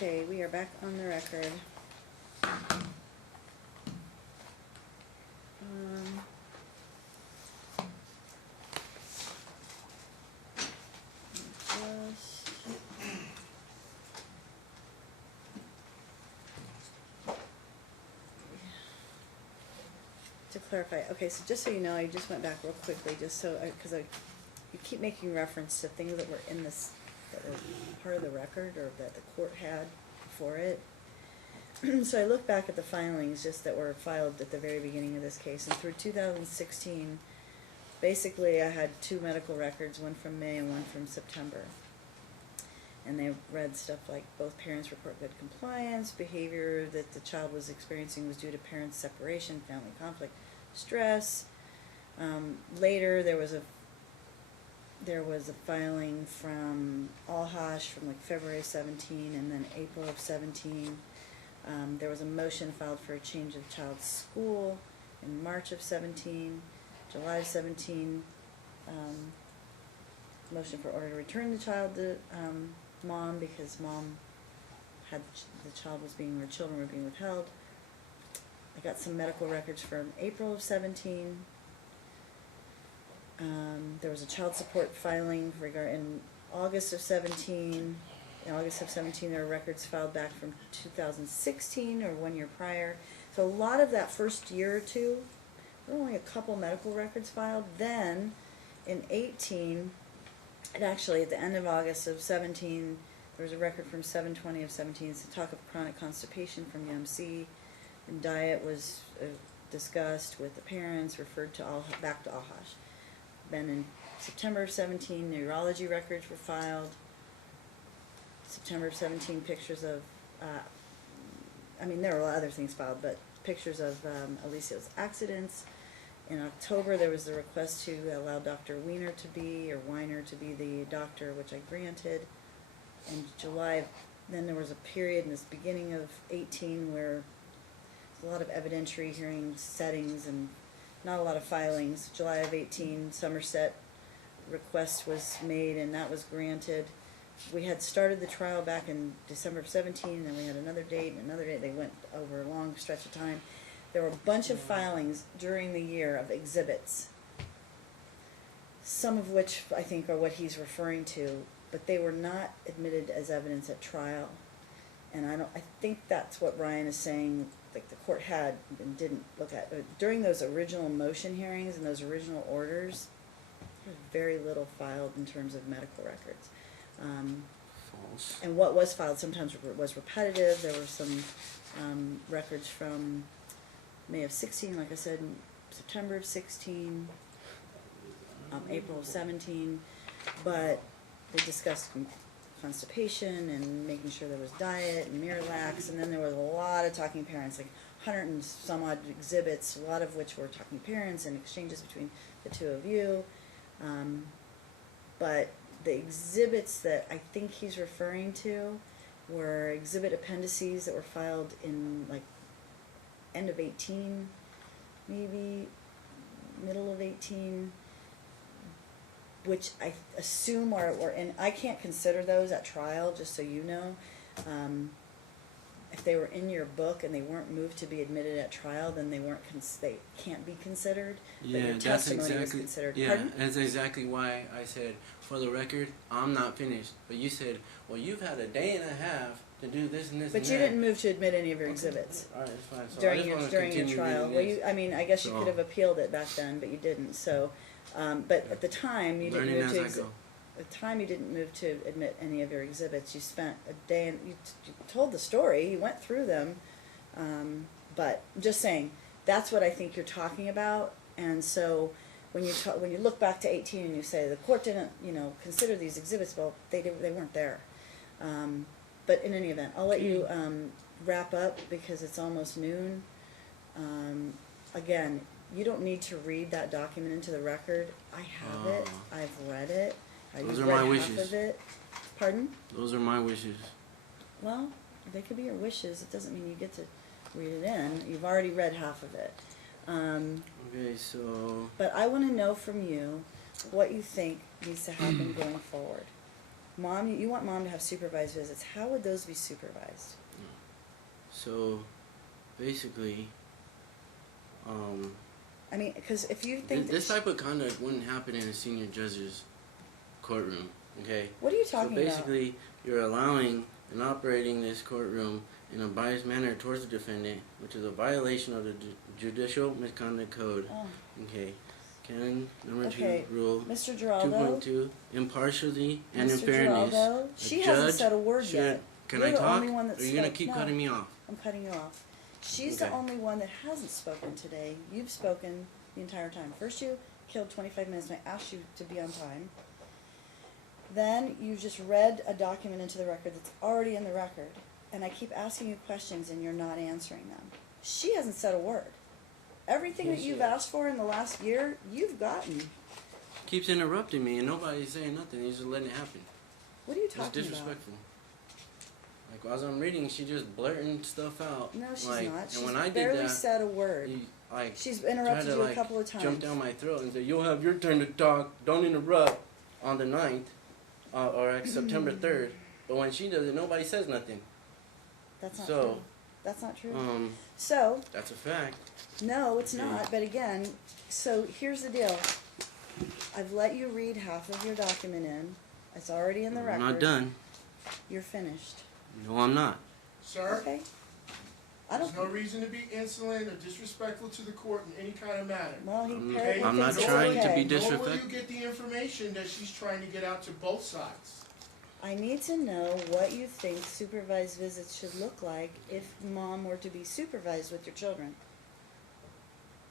Okay, we are back on the record. To clarify, okay, so just so you know, I just went back real quickly, just so, because you keep making reference to things that were in this, that were part of the record, or that the court had before it. So I look back at the filings just that were filed at the very beginning of this case, and through 2016, basically I had 2 medical records, one from May and one from September. And they read stuff like both parents report good compliance, behavior that the child was experiencing was due to parents' separation, family conflict, stress. Later there was a filing from Alhash from like February 17 and then April of 17. There was a motion filed for a change of child's school in March of 17, July of 17. Motion for order to return the child to mom because mom had the child was being, or children were being withheld. I got some medical records from April of 17. There was a child support filing in August of 17. In August of 17, there were records filed back from 2016 or 1 year prior. So a lot of that first year or two, there were only a couple medical records filed. Then in 18, and actually at the end of August of 17, there was a record from 7/20 of 17. It's the talk of chronic constipation from UMC. And diet was discussed with the parents, referred to back to Alhash. Then in September of 17, neurology records were filed. September of 17, pictures of, there were other things filed, but pictures of Alicia's accidents. In October, there was the request to allow Dr. Weiner to be the doctor, which I granted. In July, then there was a period in this beginning of 18 where a lot of evidentiary hearing settings and not a lot of filings. July of 18, Somerset request was made and that was granted. We had started the trial back in December of 17, and then we had another date and another date. They went over a long stretch of time. There were a bunch of filings during the year of exhibits, some of which I think are what he's referring to, but they were not admitted as evidence at trial. And I think that's what Ryan is saying, like the court had and didn't look at. During those original motion hearings and those original orders, there was very little filed in terms of medical records. False. And what was filed sometimes was repetitive. There were some records from May of 16, like I said, September of 16, April of 17, but they discussed constipation and making sure there was diet and Miralax, and then there was a lot of talking parents, like 100 and some odd exhibits, a lot of which were talking parents and exchanges between the two of you. But the exhibits that I think he's referring to were exhibit appendices that were filed in like end of 18, maybe middle of 18, which I assume are in. I can't consider those at trial, just so you know. If they were in your book and they weren't moved to be admitted at trial, then they weren't. They can't be considered. Yeah, but your that's testimony exactly. is considered. Yeah, Pardon? that's exactly why I said, for the record, I'm not finished. But you said, well, you've had a day and a half to do this and this. But and you that. didn't move to admit any of your exhibits. All right, it's fine. So during I just your want to during your continue trial. reading Well, this. I guess you So- could have appealed it back then, but you didn't. So, but at the time you didn't Learning move as to. I go. At the time you didn't move to admit any of your exhibits. You spent a day and you told the story. You went through them, but I'm just saying that's what I think you're talking about. And so when you look back to 18 and you say the court didn't consider these exhibits, well, they weren't there. But in any event, I'll let you wrap up because it's almost noon. Again, you don't need to read that document into the record. I have it. I've read it. Those You've are read my half wishes. of it. Pardon? Those are my wishes. Well, they could be your wishes. It doesn't mean you get to read it in. You've already read half of it. Okay, so But I want to know from you what you think needs to happen going forward. Mom, you want mom to have supervised visits. How would those be supervised? So, basically, I mean, because if you think this type of conduct wouldn't happen in a senior judge's courtroom, okay? What are you talking about? So basically, you're allowing and operating this courtroom in a biased manner towards the defendant, which is a violation of the Judicial Misconduct Code. Oh. Okay. Canon number Okay. 2, rule Mr. Geraldo, 2.2, impartially and in Mr. fairness. Geraldo, she hasn't said a word should, yet. Can You're I the talk? only one that Or are you going to spoke. keep No, cutting me off? I'm cutting you off. She's Okay. the only one that hasn't spoken today. You've spoken the entire time. First you killed 25 minutes and I asked you to be on time. Then you just read a document into the record that's already in the record. And I keep asking you questions and you're not answering them. She hasn't said a word. Everything Yes, that she you've has. asked for in the last year, you've gotten. Keeps interrupting me and nobody's saying nothing. He's just letting it happen. What are you It's talking about? disrespectful. Like, as I'm reading, she just blurting stuff out. No, she's like, not. And She's when I did barely that, said a word. he, like, She's tried interrupted to, you like, a couple of times. jump down my throat and say, "You'll have your turn to talk. Don't interrupt." On the 9th, or like September 3rd. But when she does it, nobody says nothing. That's not So, true. That's not true. Um, So, that's a fact. no, it's Yeah. not. But again, so here's the deal. I've let you read half of your document in. It's already in the record. I'm not done. You're finished. No, I'm not. Sir, Okay. I don't. there's no reason to be insolent or disrespectful to the court in any kind of manner. Well, he I'm- apparently I'm not thinks it's trying to okay. be Nor will disrespectful. you get the information that she's trying to get out to both sides. I need to know what you think supervised visits should look like if mom were to be supervised with your children.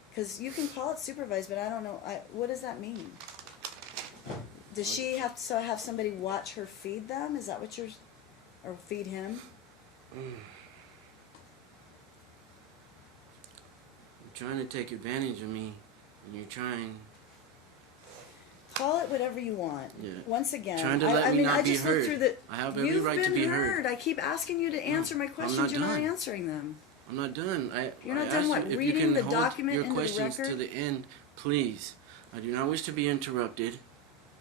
Because you can call it supervised, but I don't know. What does that mean? Does she have to have somebody watch her feed them? Is that what you're, or feed him? You're trying to take advantage of me, and you're trying. Call it whatever you want. Yeah. Once again, Trying to let I me mean, not I be just heard. looked through the. I have every You've right been to be heard. heard. I keep asking you to answer my I'm questions. not You're not done. answering them. I'm not done. You're not I done asked what, you if reading you can the hold document your into the questions to record? the end, please. I do not wish to be interrupted.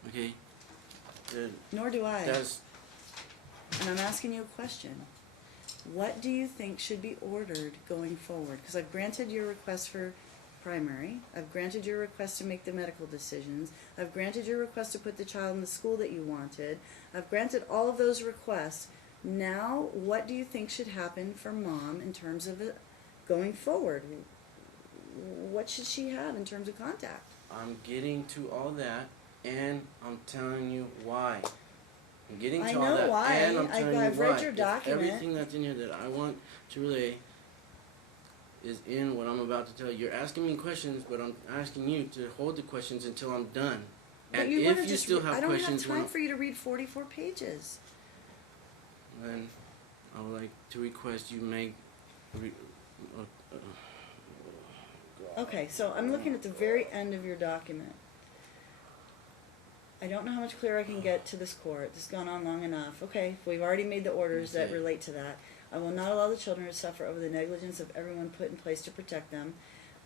Okay. Nor do I. That's And I'm asking you a question. What do you think should be ordered going forward? Because I've granted your request for primary. I've granted your request to make the medical decisions. I've granted your request to put the child in the school that you wanted. I've granted all of those requests. Now, what do you think should happen for mom in terms of it going forward? What should she have in terms of contact? I'm getting to all that, and I'm telling you why. I'm getting to I all know that, why. and I'm telling I've you read why. your If document. everything that's in here that I want to relay is in what I'm about to tell you. You're asking me questions, but I'm asking you to hold the questions until I'm done. But And you want if to you just still I have don't questions, have time for you to read 44 pages. then I would like to request you make. Okay, so I'm looking at the very end of your document. I don't know how much clearer I can get to this court. This has gone on long enough. Okay, we've already made the orders that Okay. relate to that. I will not allow the children to suffer over the negligence of everyone put in place to protect them.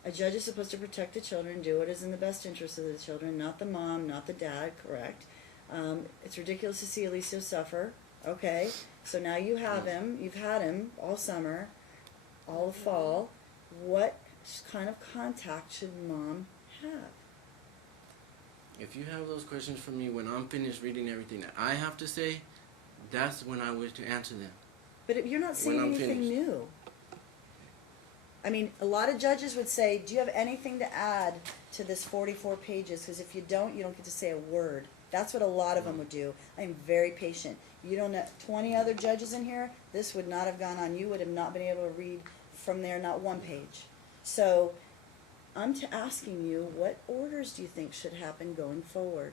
A judge is supposed to protect the children, do what is in the best interest of the children, not the mom, not the dad, correct? It's ridiculous to see Alicio suffer. Okay, so now you have him. You've had him all summer, all the fall. What kind of contact should mom have? If you have those questions for me when I'm finished reading everything that I have to say, that's when I wish to answer them. But if you're not saying I'm anything finished. new. I mean, a lot of judges would say, do you have anything to add to this 44 pages? Because if you don't get to say a word. That's what a lot of them would do. I'm very patient. You don't know, 20 other judges in here, this would not have gone on. You would have not been able to read from there, not one page. So I'm asking you, what orders do you think should happen going forward?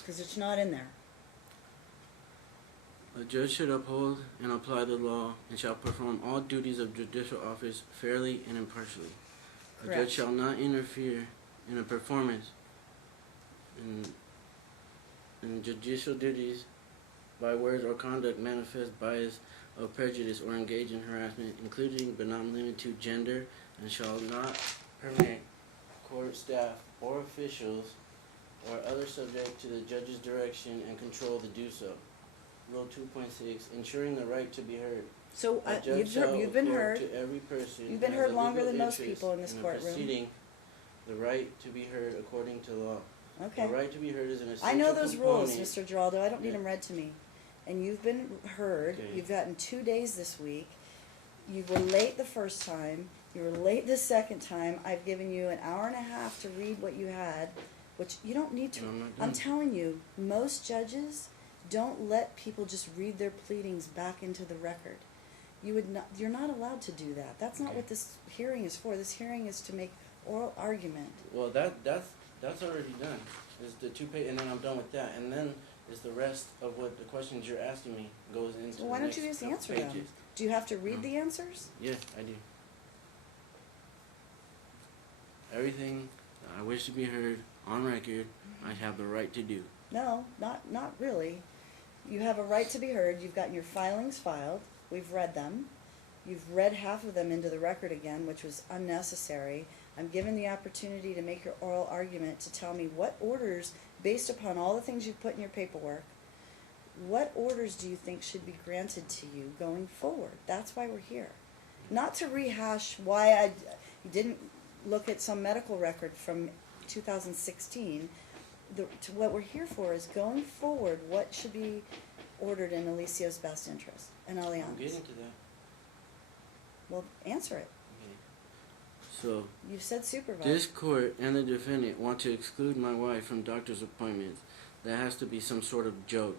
Because it's not in there. A judge should uphold and apply the law and shall perform all duties of judicial office fairly and impartially. A Correct. judge shall not interfere in a performance in judicial duties by words or conduct manifest bias of prejudice or engage in harassment, including but not limited to gender, and shall not permit court staff or officials or other subject to the judge's direction and control to do so. Rule 2.6, ensuring the right to be heard. So, A judge you've been shall accord heard. to every person You've been who heard has a longer legal than most interest people in this a courtroom. proceeding, the right to be heard according to law. Okay. The right to be heard is an essential I know those rules, component. Mr. Geraldo. I don't need Yeah. them read to me. And you've been heard. Okay. You've gotten 2 days this week. You were late the first time. You were late the second time. I've given you an hour and a half to read what you had, which you don't need to. No, I'm not I'm done. telling you, most judges don't let people just read their pleadings back into the record. You're not allowed to do that. That's not Okay. what this hearing is for. This hearing is to make oral argument. Well, that's already done. Is the 2 page, and then I'm done with that. And then is the rest of what the questions you're asking me goes into So why the don't you next just couple answer pages. them? Do you have to read No. the answers? Yes, I do. Everything I wish to be heard on record, I have the right to do. No, not really. You have a right to be heard. You've gotten your filings filed. We've read them. You've read half of them into the record again, which was unnecessary. I'm given the opportunity to make your oral argument to tell me what orders, based upon all the things you've put in your paperwork, what orders do you think should be granted to you going forward? That's why we're here. Not to rehash why you didn't look at some medical record from 2016. What we're here for is going forward, what should be ordered in Alicio's best interest and I'm Aliana's. getting to that. Well, answer it. Okay. So, You said supervised. this court and the defendant want to exclude my wife from doctor's appointments. That has to be some sort of joke.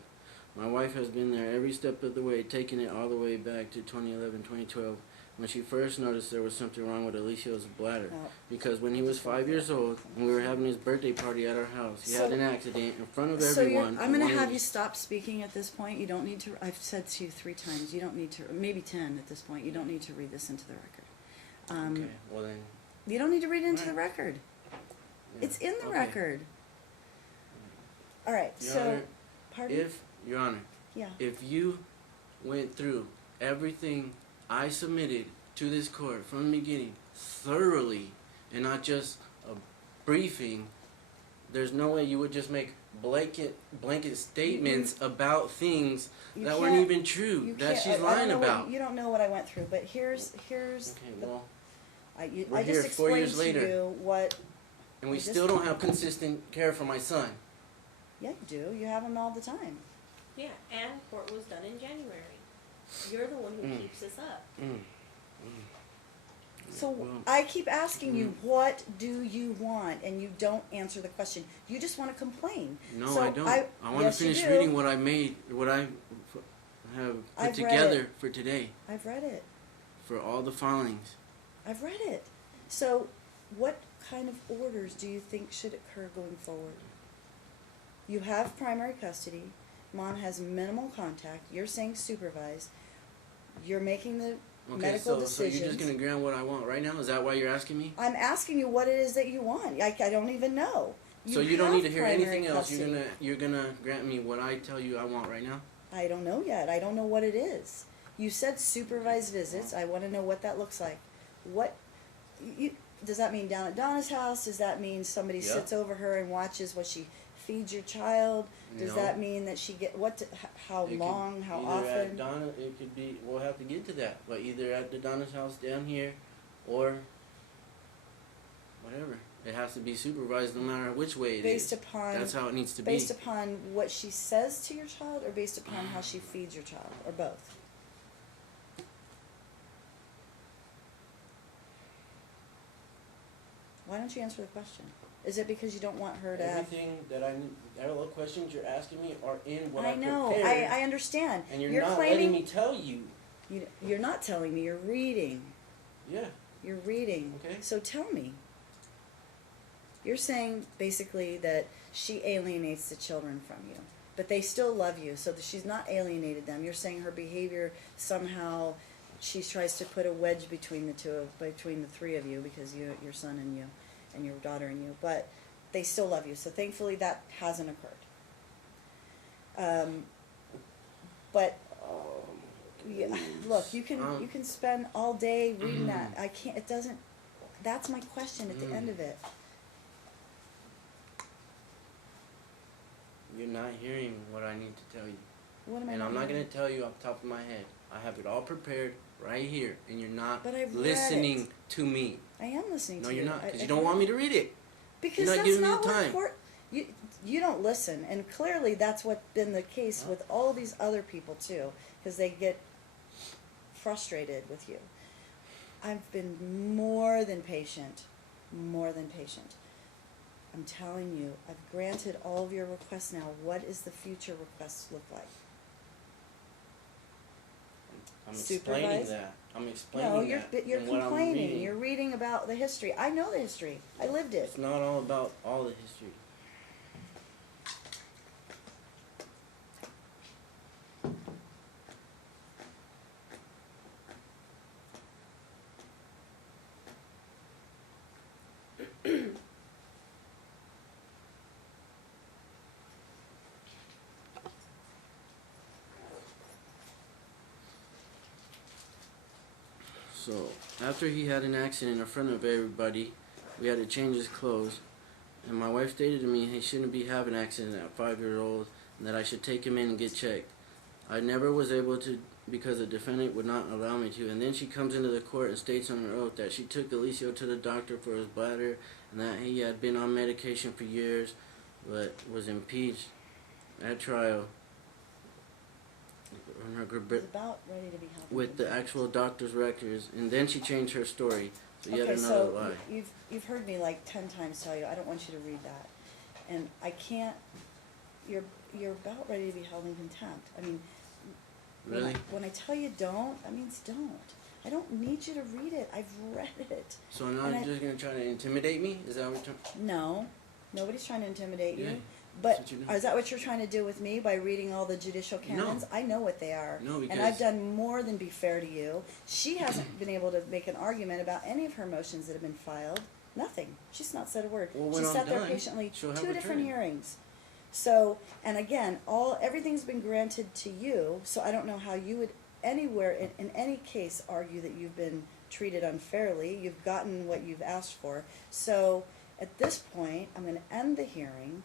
My wife has been there every step of the way, taking it all the way back to 2011, 2012, when she first noticed there was something wrong with Alicio's bladder. No. Because when he was 5 years old, and we were having his birthday party at our house, he had So- an accident in front of So everyone. I'm going and to one have of you his- stop speaking at this point. You don't need to. I've said to you 3 times. You don't need to. Maybe 10 at this point. You don't need to read this into the record. Okay, well then. You don't need to read it into the Right. record. Yeah, It's in the okay. record. All right. Your So, Honor, pardon? Your Honor, Yeah. if you went through everything I submitted to this court from the beginning thoroughly and not just a briefing, there's no way you would just make blanket statements about things You that weren't can't- even true You that can't- she's I don't lying know about. you don't know what I went through, but here's Okay, the, well, I we're just here 4 years explained to later. you what. and we I just- still don't have consistent care for my son. Yeah, you do. You have them all the time. Yeah, and court was done in January. You're the one who Mm. keeps this up. So Well, I keep asking you, what do you want? And you don't answer the question. You just want to complain. no, So I don't. I want yes, to you finish do. reading what I made, what I have put I've read together it. for today, I've read it. for all the filings. I've read it. So what kind of orders do you think should occur going forward? You have primary custody. Mom has minimal contact. You're saying supervised. You're making the Okay, medical so decisions. you're just gonna grant what I want right now? Is that why you're asking me? I'm asking you what it is that you want. I don't even know. So you don't need to have hear primary anything else. custody. You're gonna grant me what I tell you I want right now? I don't know yet. I don't know what it is. You said supervised visits. I want to know what that looks like. What does that mean down at Donna's house? Does that mean somebody Yeah. sits over her and watches what she feeds your child? Does No. that mean that she how It could long, how either At often? Donna, it could be. We'll have to get to that, but either at the Donna's house down here, or whatever. It has to be supervised, no matter which way it Based is. upon That's how it needs to based be. upon what she says to your child, or based upon how she feeds your child, or both? Why don't you answer the question? Is it because you don't want her to have? Everything that I need, all the questions you're asking me are in what I I know. prepared, I understand. and you're not letting claiming me tell you. you're not telling me. You're reading. Yeah. You're reading. Okay. So tell me. You're saying basically that she alienates the children from you, but they still love you, so that she's not alienated them. You're saying her behavior somehow, she tries to put a wedge between between the 3 of you, because your son and you, and your daughter and you, but they still love you. So thankfully that hasn't occurred. But Yeah, look, you can spend all day reading that. I can't, it doesn't, that's my question at the end of it. You're not hearing what I need to tell you. What am I And I'm not hearing? going to tell you off the top of my head. I have it all prepared right here, and you're not But I've read listening it. to me. I am listening No, to you. you're not, because I you don't want me to read it. Because You're not that's giving me not the what time. court, you don't listen, and clearly that's what's been the case with all these other people too, because they get frustrated with you. I've been more than patient, more than patient. I'm telling you, I've granted all of your requests now. What is the future requests look like? I'm explaining Supervised? that. I'm explaining No, that. you're and what I'm complaining. reading. You're reading about the history. I know the history. I lived it. It's not all about all the history. So, after he had an accident in front of everybody, we had to change his clothes. And my wife stated to me he shouldn't be having an accident at 5 years old and that I should take him in and get checked. I never was able to because the defendant would not allow me to. And then she comes into the court and states on her oath that she took Alicio to the doctor for his bladder and that he had been on medication for years but was impeached at trial. It's about ready to be held. With the actual doctor's records, and then she changed her story. So yet Okay, another so lie. you've heard me like 10 times tell you I don't want you to read that, and I can't. You're about ready to be held in contempt. I mean, Really? when I tell you don't, that means don't. I don't need you to read it. I've read it. So now And you're just gonna try to intimidate me? Is that what you're trying? No, nobody's trying to intimidate you. Yeah, But that's what you're doing. is that what you're trying to do with me by reading all the judicial canons? No. I know what they are. No, And I've because- done more than be fair to you. She hasn't been able to make an argument about any of her motions that have been filed. Nothing. She's not said a word. Well, She when I'm sat there done, patiently, she'll have 2 her different turn. hearings. So, and again, everything's been granted to you, so I don't know how you would anywhere, in any case, argue that you've been treated unfairly. You've gotten what you've asked for. So, at this point, I'm gonna end the hearing.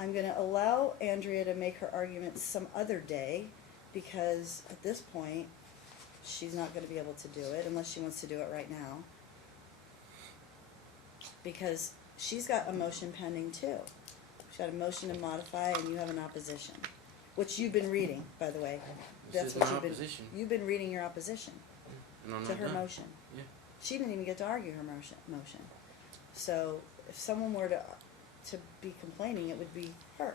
I'm gonna allow Andrea to make her arguments some other day, because at this point, she's not gonna be able to do it unless she wants to do it right now. Because she's got a motion pending too. She's got a motion to modify and you have an opposition, which you've been reading, by the way. This That's is what my you've been, opposition. you've been reading your opposition And I'm to not her done. motion. Yeah. She didn't even get to argue her motion. So if someone were to be complaining, it would be her.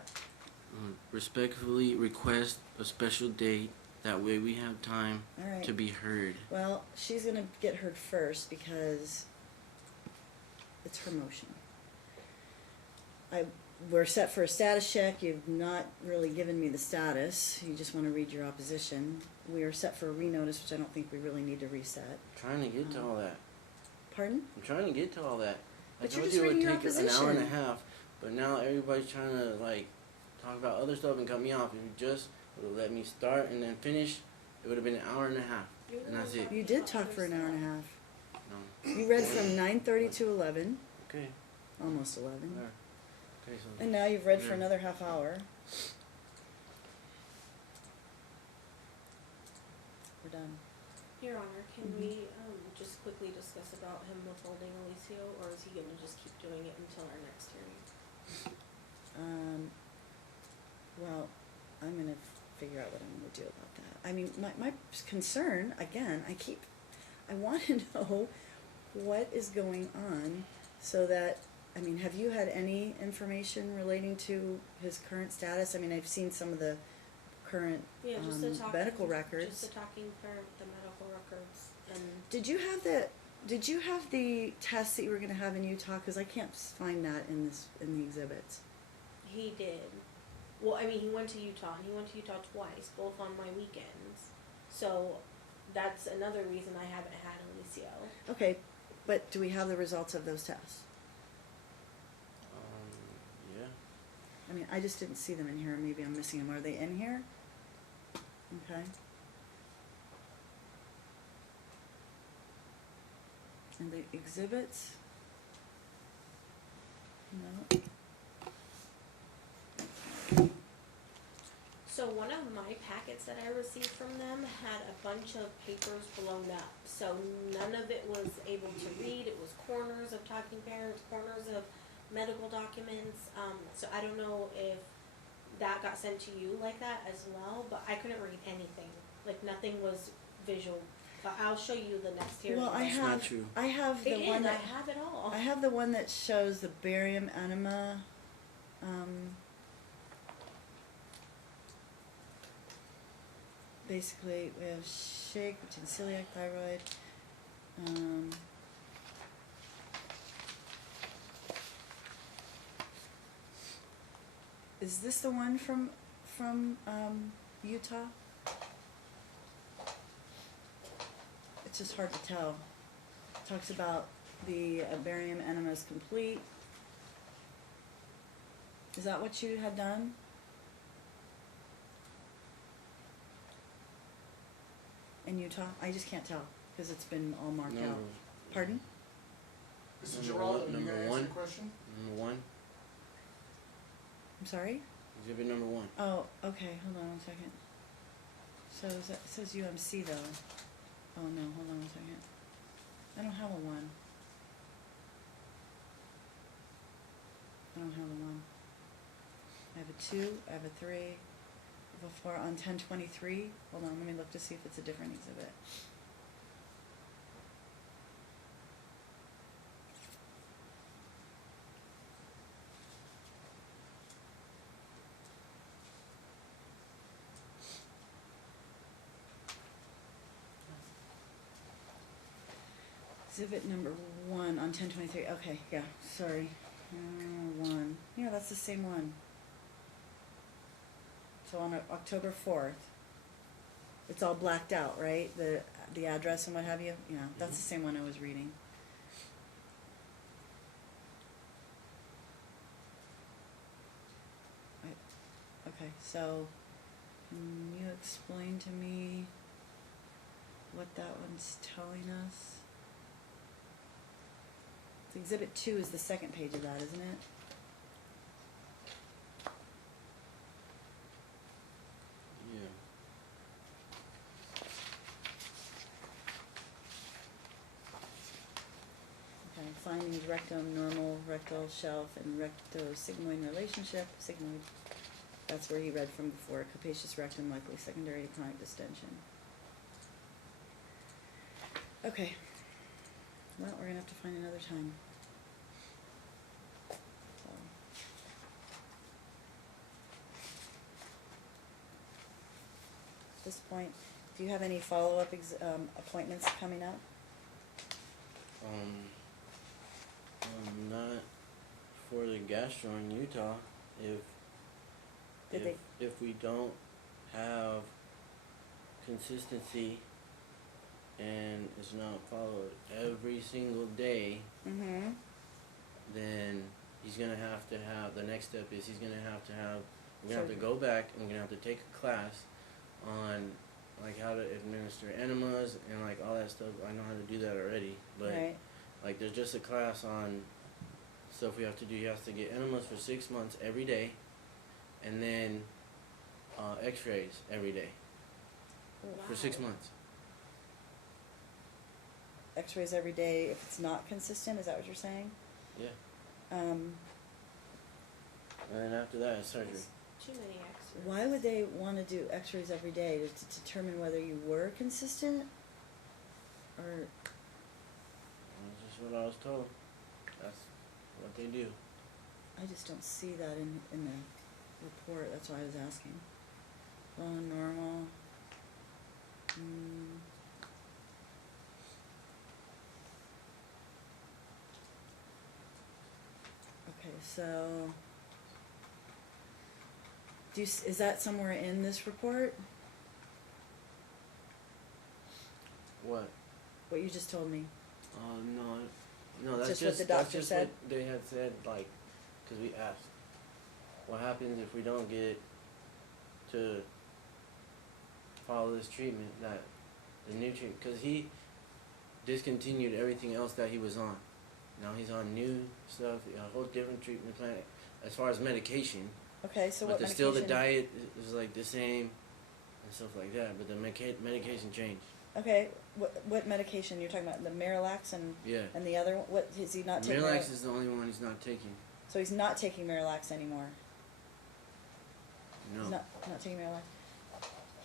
Respectfully request a special date. That way we have time All right. to be heard. Well, she's gonna get heard first because it's her motion. We're set for a status check. You've not really given me the status. You just wanna read your opposition. We are set for a renotice, which I don't think we really need to reset. I'm trying to get to all that. Pardon? I'm trying to get to all that. I But you're told just you it would reading your take an hour and a opposition. half, but now everybody's trying to like talk about other stuff and cut me off. If you just would have let me start and then finish, it would have been an hour and a half, and that's it. You did talk for an hour and a half. No. You read from 9:30 to 11, Okay. almost 11. There. Okay. So. And now you've read for Yeah. another half hour. We're done. Your Honor, can we just quickly discuss about him withholding Alicio, or is he gonna just keep doing it until our next hearing? Well, I'm gonna figure out what I'm gonna do about that. I mean, my concern, again, I want to know what is going on so that, I mean, have you had any information relating to his current status? I mean, I've seen some of the current Yeah, just the talking. medical records. Just the talking for the medical records, and Did you have the test that you were gonna have in Utah? Cause I can't find that in the exhibits. he did. Well, I mean, he went to Utah, and he went to Utah twice, both on my weekends. So that's another reason I haven't had Alicio. Okay, but do we have the results of those tests? Yeah. I mean, I just didn't see them in here. Maybe I'm missing them. Are they in here? Okay. And the exhibits? No. So one of my packets that I received from them had a bunch of papers blown up. So none of it was able to read. It was corners of talking parents, corners of medical documents. So I don't know if that got sent to you like that as well, but I couldn't read anything. Like nothing was visual. But I'll show you the next hearing. Well, That's not true. I have the It one is, I that, have it all. I have the one that shows the barium enema, basically we have shake between celiac, thyroid, is this the one from Utah? It's just hard to tell. Talks about the barium enema is complete. Is that what you had done? In Utah? I just can't tell because it's been all marked out. Pardon? Mr. Number Geraldo, one- you number gonna answer one. the question? Number one, I'm sorry? exhibit number one. Oh, okay, hold on one second. So is that, it says UMC though. Oh no, hold on one second. I don't have a one. I don't have a one. I have a 2, I have a 3, I have a 4 on 1023. Hold on, let me look to see if it's a different exhibit. Exhibit number 1 on 1023. Okay, yeah, sorry. 1. Yeah, that's the same one. So on October 4th, it's all blacked out, right? The address and what have you? Yeah, that's the same one I was reading. Okay, so can you explain to me what that one's telling us? Exhibit 2 is the second page of that, isn't it? Yeah. Okay, findings rectum, normal, rectal shelf, and recto-sigmoid relationship. Sigmoid, that's where he read from before. Capacious rectum, likely secondary to chronic distension. Okay. Well, we're gonna have to find another time. So. At this point, do you have any follow-up appointments coming up? Not for the gastro in Utah. If we don't have consistency and it's not followed every single day, Mm-hmm. then he's gonna have to have, the next step is we're gonna have to go back and we're gonna have to take a class on like how to administer enemas and like all that stuff. I know how to do that already, but Right. like there's just a class on stuff we have to do. He has to get enemas for 6 months every day, and then x-rays every day for 6 Wow. months. X-rays every day if it's not consistent, is that what you're saying? Yeah. Um, And then after that it's surgery. That's too many X's. why would they want to do X-rays every day to determine whether you were consistent? Or, That's just what I was told. That's what they do. I just don't see that in the report, that's why I was asking. Bone normal. Okay, so is that somewhere in this report? What? What you just told me? No, that's Just what the that's doctor just said? what they had said, like, cause we asked, what happens if we don't get to follow this treatment, that the new treatment, cause discontinued everything else that he was on. Now he's on new stuff, a whole different treatment plan as far as medication. Okay, so But what there's medication? still the diet is like the same and stuff like that. But the medication changed. Okay, what medication you're talking about? The Miralax Yeah. and the other one. What is he not taking? Miralax is the only one he's not taking. So he's not taking Miralax anymore. No. He's not taking Miralax.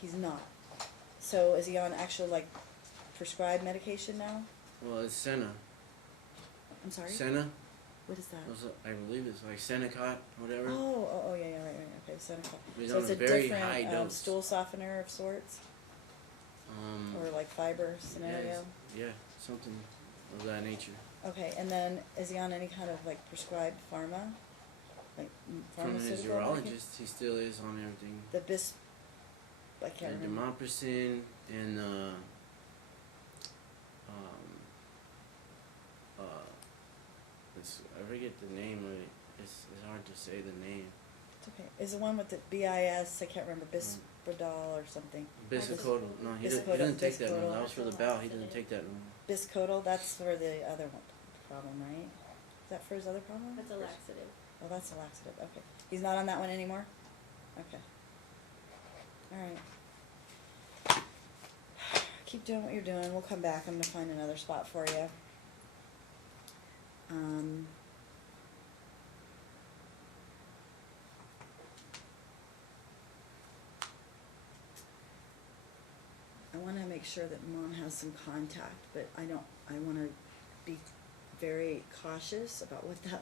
He's not. So is he on actual like prescribed medication now? Well, it's Senna. I'm sorry. Senna. What is that? I believe it's like Senecot, whatever. Oh, yeah, right. Okay, Seneca. He's So on it's a a very different high dose. stool softener of sorts, or like fiber scenario. Yeah, something of that nature. Okay, and then is he on any kind of like prescribed pharma, like From his pharmaceutical? medication? urologist, he still is on everything. The I can't And remember. Demoprisyn and I forget the name of it. It's hard to say the name. It's okay. Is the one with the BIS? I can't remember. Bisbrodol or something. Bisacodal. No, he Bisacodal, doesn't take that Bisacodal. one. That was for the bowel. He doesn't take that one. Biscodal. That's for the other one problem, right? Is that for his other problem? That's a laxative. Oh, that's a laxative. Okay. He's not on that one anymore? Okay. Alright. Keep doing what you're doing. We'll come back. I'm gonna find another spot for you. I wanna make sure that Mom has some contact, but I wanna be very cautious about what that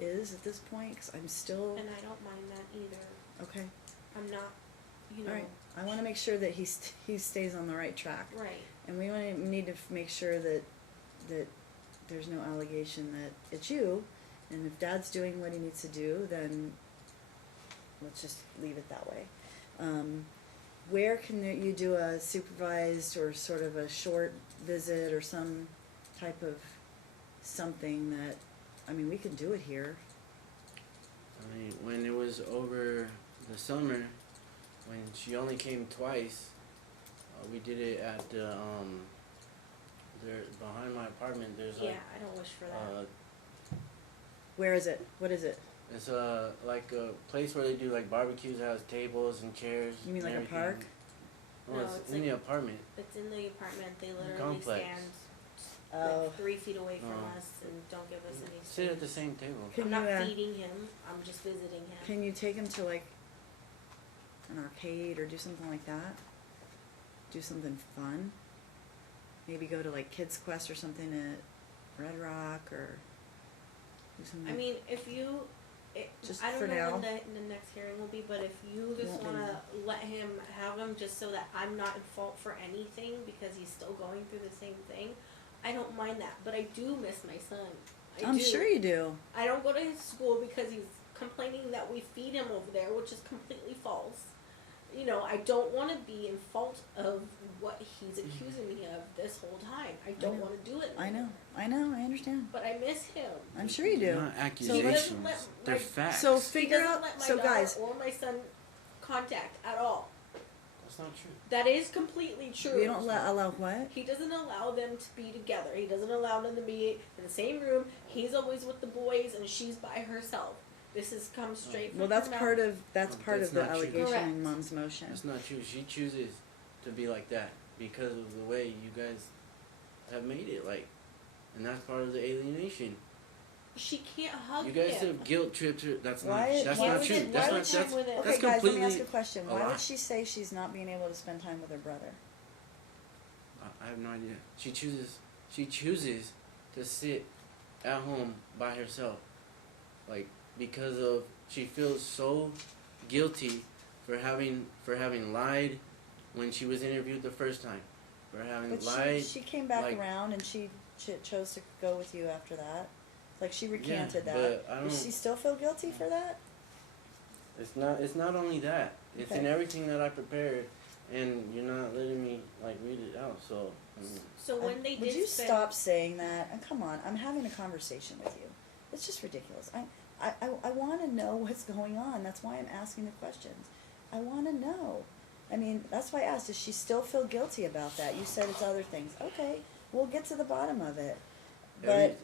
is at this point, 'cause I'm still, And I don't mind that either. okay. I'm not, you know, Alright, I wanna make sure that he stays on the right track. right. And we need to make sure that there's no allegation that it's you, and if Dad's doing what he needs to do, then let's just leave it that way. Where can you do a supervised or sort of a short visit or some type of something that, I mean, we can do it here. I mean, when it was over the summer, when she only came twice, we did it at the there behind my apartment. There's Yeah, like I don't wish for that. Where is it? What is it? it's like a place where they do like barbecues. It has tables and chairs. You mean and like a park? everything. No, No, it's it's in like- the apartment. It's in the apartment. They literally complex. stand Oh. like 3 feet away from Oh. us and don't give us any Sit at the space. same table. Can I'm not you, feeding him. I'm just visiting him. Can you take him to like an arcade or do something like that? Do something fun? Maybe go to like Kids Quest or something at Red Rock or do something. I mean, if you, Just I for don't know now. when the next hearing will be, but if you just Won't be wanna let him have him just so that I'm not in fault for anything because he's still going through the same thing, I don't mind that. But I do miss my son. I'm do. sure you do. I don't go to his school because he's complaining that we feed him over there, which is completely false. You know, I don't want to be in fault of what he's accusing me of this whole time. I don't know. want to do it I anymore. know, I understand. But I miss him. I'm sure you do. Not He accusations. doesn't let They're my- facts. So He figure doesn't out, let my so daughter guys, or my son contact at all. That's not true. That is completely true. you don't allow what? He doesn't allow them to be together. He doesn't allow them to be in the same room. He's always with the boys and she's by herself. This has come straight from Well, that's her part mouth. of, that's No, part that's of the not true. allegation Correct. in Mom's motion. That's not true. She chooses to be like that because of the way you guys have made it like, and that's part of the alienation. She can't hug You guys him. have guilt tripped her. That's Why- not. That's why not would true. you- That's why not. would you- That's with it? Okay, that's guys, let me completely. ask you a question. a Why lie. would she say she's not being able to spend time with her brother? I have no idea. She chooses to sit at home by herself, like because of she feels so guilty for having lied when she was interviewed the first time, for having But lied. she came back like- around and she chose to go with you after that. Like she recanted Yeah, that. but I Does don't- she still feel guilty for that? It's not only that. It's in Okay. everything that I prepared, and you're not letting me like read it out. So I mean, So when they Would did you spend, stop saying that? And come on, I'm having a conversation with you. It's just ridiculous. I want to know what's going on. That's why I'm asking the questions. I want to know. I mean, that's why I asked. Does she still feel guilty about that? You said it's other things. Okay, we'll get to the bottom of it.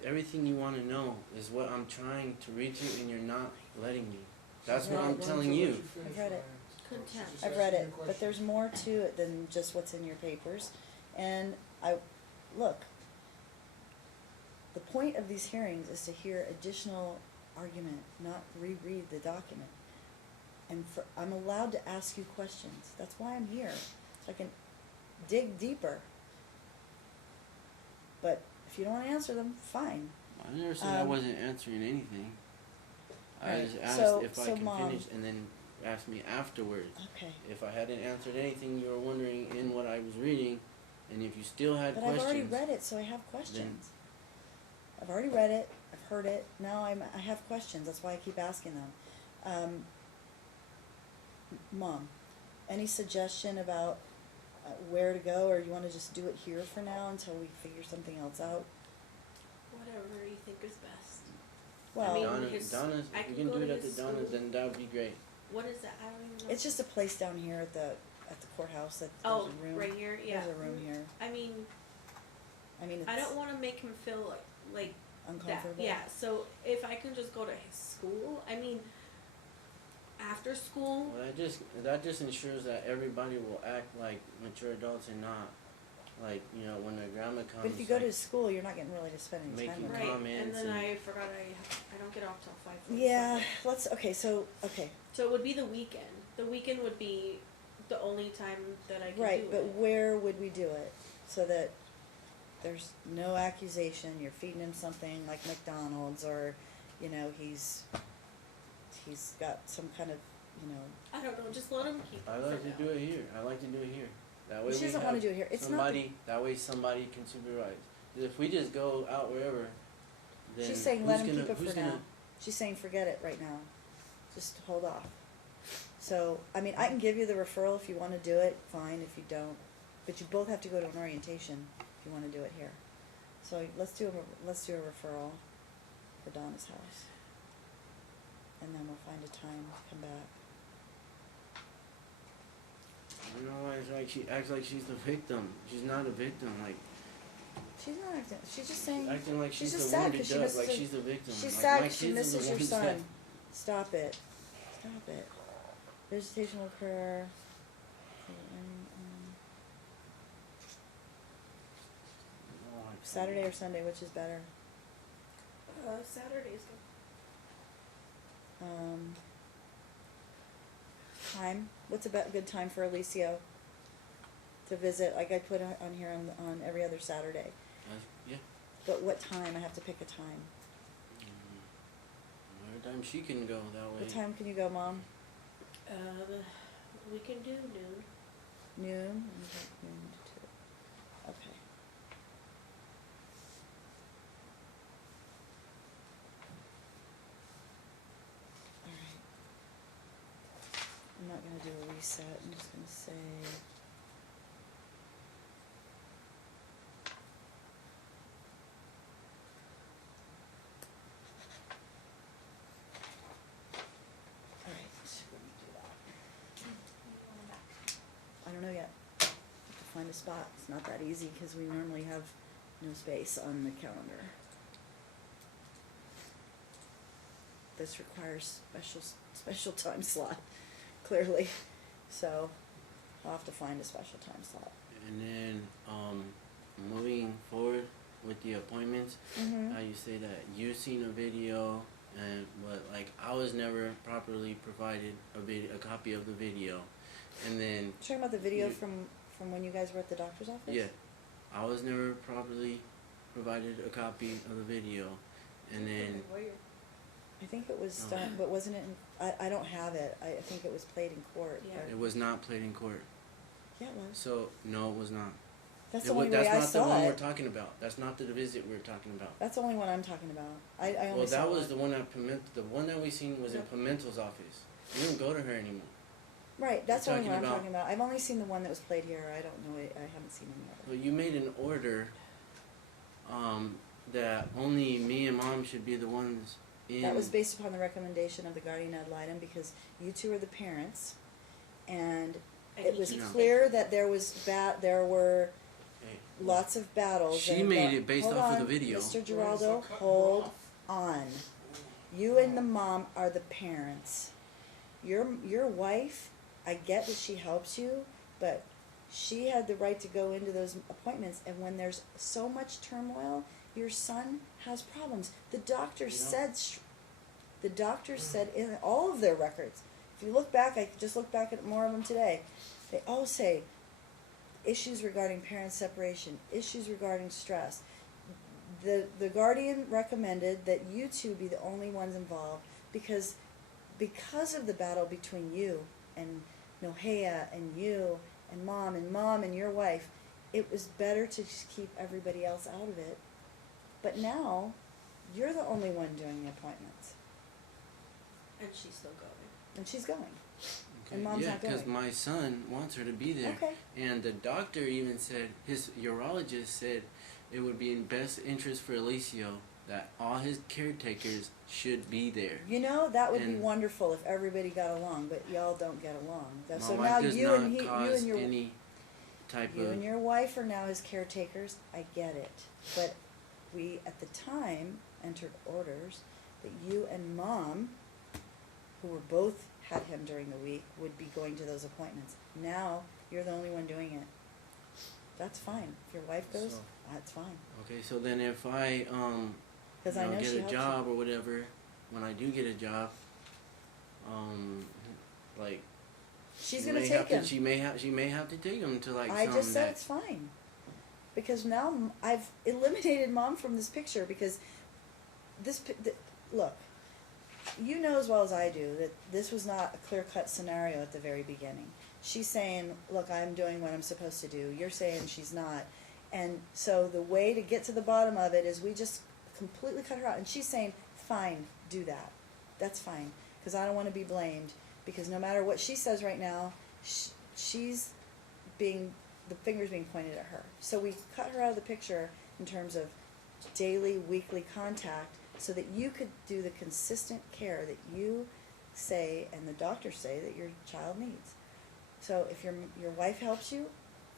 Everything you wanna know is what I'm trying to read to you, and you're not letting me. That's what Right. I'm telling you. I've read it. Contempt. She's just I've read asking it, you a but there's more to it than just what's in your papers. And look, the point of these hearings is to hear additional argument, not reread the document. And I'm allowed to ask you questions. That's why I'm here, so I can dig deeper. But if you don't wanna answer them, fine. I never said I Um, wasn't answering anything. I right. just asked So- if I so can Mom- finish, and then asked me afterwards. Okay. If I hadn't answered anything, you were wondering in what I was reading, and if you still had But questions. I've already read it, so I have questions. I've already read it, I've heard it, now I have questions, that's why I keep asking them. Mom, any suggestion about where to go, or you wanna just do it here for now until we figure something else out? Whatever you think is best. Well, mean, Donna's, I if can you can go do it to at the his Donna's, school. then that would be great. What is that? I don't even know. it's just a place down here at the courthouse, that Oh, there's a room. right here, yeah. There's a room here, I mean, I mean, I it's don't wanna make him feel like that, uncomfortable. yeah, so if I can just go to his school, I mean, after school, Well, that just ensures that everybody will act like mature adults and not like, you know, when their grandma comes. But if you go like, to his school, you're not getting really to spend any time making with right, him. comments and then and- I forgot I don't get off till 5:45. Yeah, okay, so So it would be the weekend. The weekend would be the only time that I can right, do but it. where would we do it? So that there's no accusation, you're feeding him something like McDonald's, or, you know, he's got some kind of, you know, I don't know, just let him keep it I for like to now. do it here. I like to do it here. That way she we doesn't have wanna do it here, it's not, somebody. That way somebody can supervise. 'Cause if we just go out wherever, then she's saying let who's him gonna, keep it who's for gonna, now. She's saying forget it right now, just hold off. So, I mean, I can give you the referral if you wanna do it, fine, if you don't, but you both have to go to an orientation if you wanna do it here. So let's do a referral for Donna's house. And then we'll find a time to come back. I don't know why it's like she acts like she's the victim. She's not a victim. Like She's not acting, she's just saying, acting like she's she's just the sad wounded 'cause she duck. misses Like her- she's the victim. she's like sad my 'cause she kids are misses the her ones son. that- Stop it. Stop it. Visitation will occur. Oh, I can't. Saturday or Sunday, which is better? Saturday's good. Time, what's a good time for Alicio to visit? Like I put on here on every other Saturday. Yeah. But what time? I have to pick a time. Every time she can go that way. What time can you go, Mom? We can do noon. Noon? Noon to 2. Okay. Alright. I'm not gonna do a reset, I'm just gonna say. Alright, let me do that. I don't know yet. Have to find a spot. It's not that easy because we normally have no space on the calendar. This requires special time slot, clearly. So I'll have to find a special time slot. And then moving forward with the appointments, Mm-hmm. how you say that you seen a video, but like I was never properly provided a copy of the video, and then Talking about the video You- from when you guys were at the doctor's office? yeah, I was never properly provided a copy of the video, and then I think it was No. done, but wasn't it I don't have it. I think it was played in court. Yeah. but- it was not played in court. Yeah, it was. So no, it was not. That's the only way That's I not the saw one we're it. talking about. That's not the visit we're talking about. That's the only one I'm talking about. I only Well, saw that was one. the one at the one that we seen was in Yep. Pimentel's office. We didn't go to her anymore. Right, that's the You're only one I'm talking talking about. I've only seen the one that was played here. I don't know. I haven't seen any other. Well, you made an order, that only me and Mom should be the ones in. That was based upon the recommendation of the guardian ad litem because you two are the parents, and And it he was keeps clear that there were Hey, lots of battles. She and made it based hold off of on, the video. Mr. Well, Geraldo, so cut her hold off. on. You and the mom are the parents. Your wife, I get that she helps you, but she had the right to go into those appointments, and when there's so much turmoil, your son has problems. The doctor said in all of their records, if you look back, I just looked back at more of them today, they all say issues regarding parent separation, issues regarding stress. The guardian recommended that you two be the only ones involved because of the battle between you and Nohea and you and mom and your wife, it was better to just keep everybody else out of it. But now, you're the only one doing the appointments. And she's still going. And she's going. Okay. And mom's yeah, not going. because my son wants her to be there. Okay. And the doctor even said, his urologist said, it would be in best interest for Alicio that all his caretakers should be there. You know, that would be And- wonderful if everybody got along, but y'all don't get along. My So wife now does you not and cause your any type you of... and your wife are now his caretakers. I get it, but we at the time entered orders that you and mom, who were both had him during the week, would be going to those appointments. Now you're the only one doing it. That's fine. If your wife goes, So- that's fine. Okay, so then if I Because I know get she a helps job or whatever, when I do get a job, like She's she gonna may take have him. To, she may have to take him to like I some just said that- it's fine. Because now I've eliminated mom from this picture because look, you know as well as I do that this was not a clear-cut scenario at the very beginning. She's saying, look, I'm doing what I'm supposed to do. You're saying she's not. And so the way to get to the bottom of it is we just completely cut her out. And she's saying, fine, do that. That's fine. Because I don't want to be blamed. Because no matter what she says right now, she's being, the finger's being pointed at her. So we cut her out of the picture in terms of daily, weekly contact so that you could do the consistent care that you say and the doctors say that your child needs. So if your wife helps you,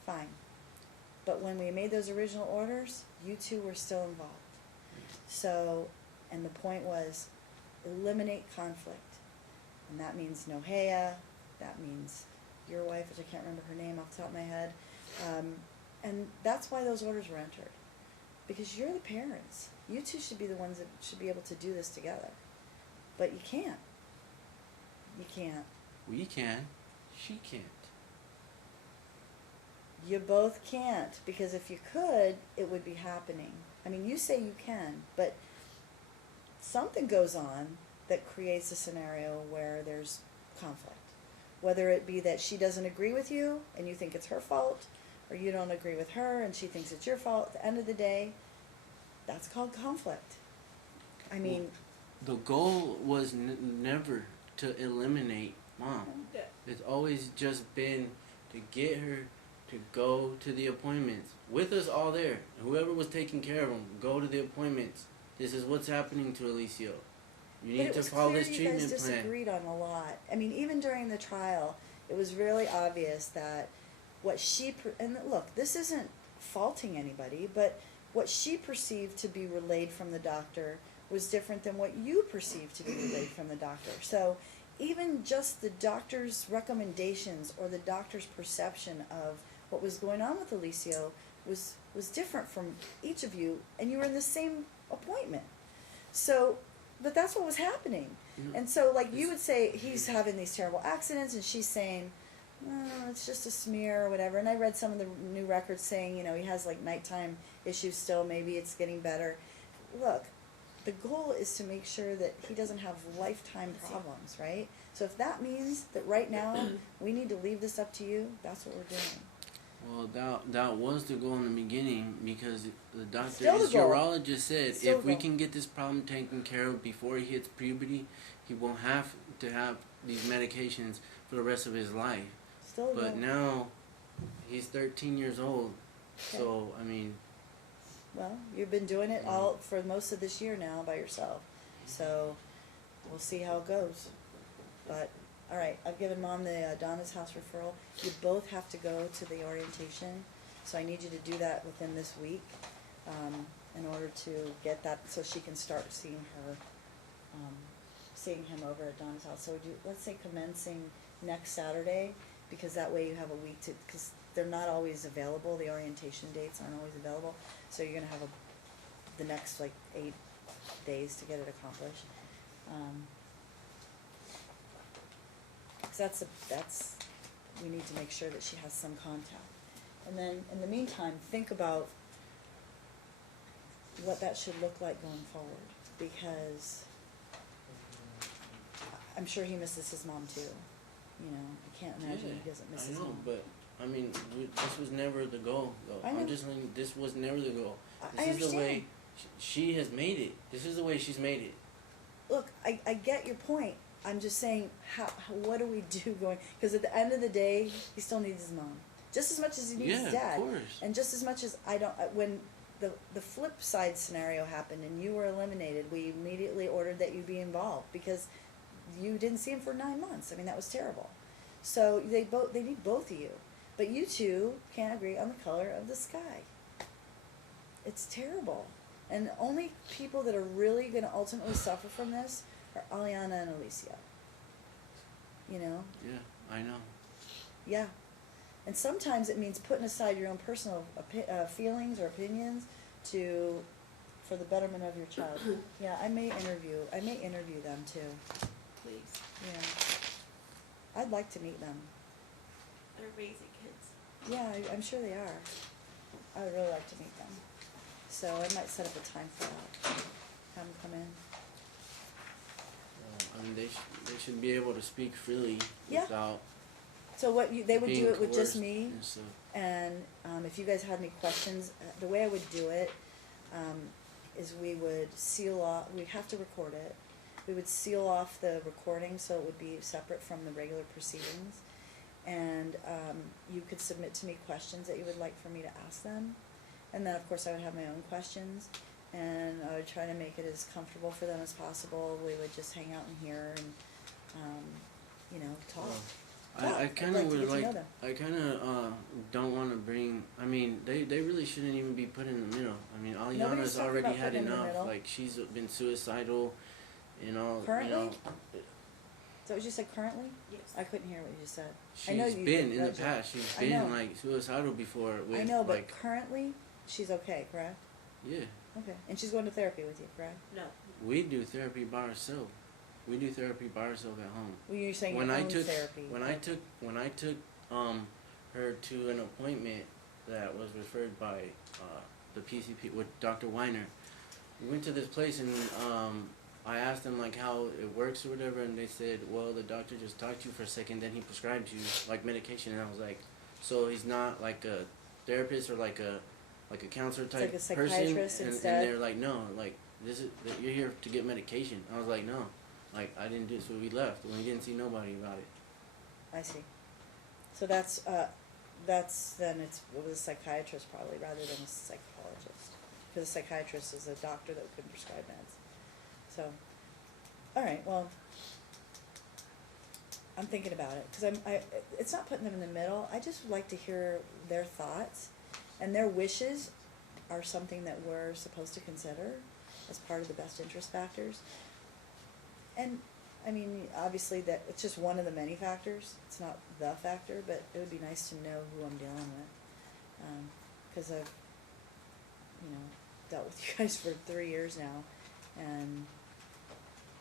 fine. But when we made those original orders, you two were still involved. So, and the point was eliminate conflict. And that means Nohea, that means your wife, which I can't remember her name off the top of my head. And that's why those orders were entered. Because you're the parents. You two should be the ones that should be able to do this together. But you can't. You can't. We can, she can't. You both can't, because if you could, it would be happening. I mean, you say you can, but something goes on that creates a scenario where there's conflict. Whether it be that she doesn't agree with you and you think it's her fault, or you don't agree with her and she thinks it's your fault. At the end of the day, that's called conflict. I mean, The goal was never to eliminate mom. Yeah. It's always just been to get her to go to the appointments with us all there. Whoever was taking care of him, go to the appointments. This is what's happening to Alicio. You but need it to was follow clear this you treatment guys plan. disagreed on a lot. I mean, even during the trial, it was really obvious that what and look, this isn't faulting anybody, but what she perceived to be relayed from the doctor was different than what you perceived to be relayed from the doctor. So even just the doctor's recommendations or the doctor's perception of what was going on with Alicio was different from each of you, and you were in the same appointment. So, but that's what was happening. Mhm. And so, like, you would say he's having these terrible accidents, and she's saying, oh, it's just a smear or whatever. And I read some of the new records saying, you know, he has like nighttime issues still, maybe it's getting better. Look, the goal is to make sure that he doesn't have lifetime problems, right? So if that means that right now we need to leave this up to you, that's what we're doing. Well, that was the goal in the beginning because the doctor, Still the his goal. urologist said, Still if we goal. can get this problem taken care of before he hits puberty, he won't have to have these medications for the rest of his life. Still But go. now, he's 13 years old, Okay. so, I mean... Well, you've been doing it all for most of this year now by yourself. So we'll see how it goes. But, all right, I've given Mom the Donna's House referral. You both have to go to the orientation So I need you to do that within this week, in order to get that, so she can start seeing him over at Donna's house. So let's say commencing next Saturday, because that way you have a week to, because they're not always available, the orientation dates aren't always available, so you're gonna have the next like 8 days to get it accomplished. 'Cause that's, we need to make sure that she has some contact. And then, in the meantime, think about what that should look like going forward, because I'm sure he misses his mom too. You know, I can't imagine he doesn't miss his I know, mom. but I mean, this was never the goal, though. I know. I'm just saying, this was never the goal. I This is the way understand. she has made it. This is the way she's made it. Look, I get your point. I'm just saying, what do we do going? Because at the end of the day, he still needs his mom just as much as he needs his Yeah, dad, of course. and just as much as I don't. When the flip side scenario happened and you were eliminated, we immediately ordered that you be involved because you didn't see him for 9 months. I mean, that was terrible. So they need both of you, but you two can't agree on the color of the sky. It's terrible, and the only people that are really going to ultimately suffer from this are Aliana and Alicia. You know? Yeah, I know. Yeah. And sometimes it means putting aside your own personal feelings or opinions for the betterment of your child. Yeah, I may interview them too. Please. Yeah. I'd like to meet them. They're raising kids. Yeah, I'm sure they are. I would really like to meet them. So I might set up a time for that. Have them come in. I mean, they should be able to speak freely Yeah. without So they would being do it with just coerced me, and stuff. and if you guys had any questions, the way I would do it is we would seal off. We'd have to record it. We would seal off the recording so it would be separate from the regular proceedings, and you could submit to me questions that you would like for me to ask them, and then of course I would have my own questions, and I would try to make it as comfortable for them as possible. We would just hang out in here and talk. I I'd kind like of to would get to know like. them. I kind of don't want to bring. I mean, they really shouldn't even be put in the middle. I mean, Nobody's Aliana's talking already about had putting them in the enough. middle. Like she's been suicidal, Currently? You know, Is that what you said, currently? Yes. I couldn't hear what you just said. I she's know you been in the mentioned- past. She's I been know. like suicidal before. With, I know, but like, currently, she's okay, correct? yeah, Okay. And she's going to therapy with you, correct? No. we do therapy by ourselves. We do therapy by ourselves at home. Well, you're saying When your I own took therapy. when I took her to an appointment that was referred by the PCP with Dr. Weiner. We went to this place and I asked them like how it works or whatever, and they said, well, the doctor just talked to you for a second, then he prescribed you like medication, and I was like, so he's not like a therapist or like a counselor type like a person, psychiatrist and instead? they're like, no, like this is you're here to get medication. I was like, no, like I didn't do it, so we left and we didn't see nobody about it. I see. So that's then it was a psychiatrist probably rather than a psychologist, because a psychiatrist is a doctor that could prescribe meds. So, all right, well, I'm thinking about it because it's not putting them in the middle. I just would like to hear their thoughts, and their wishes are something that we're supposed to consider as part of the best interest factors. And I mean, obviously that it's just one of the many factors. It's not the factor, but it would be nice to know who I'm dealing with, because I've dealt with you guys for 3 years now, and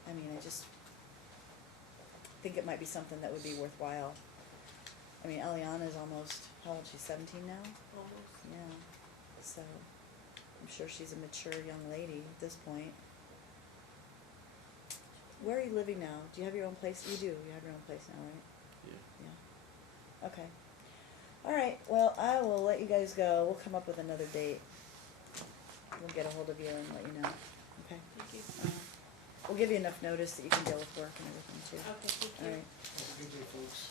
I mean, I just think it might be something that would be worthwhile. I mean, Aliana's almost, how old? She's 17 now? Almost. Yeah. So, I'm sure she's a mature young lady at this point. Where are you living now? Do you have your own place? You do. You have your own place now, right? Yeah. Yeah. Okay. All right. Well, I will let you guys go. We'll come up with another date. We'll get a hold of you and let you know. Okay? Thank you. We'll give you enough notice that you can deal with work and everything too. Okay, thank you. All right. Have a good day, folks.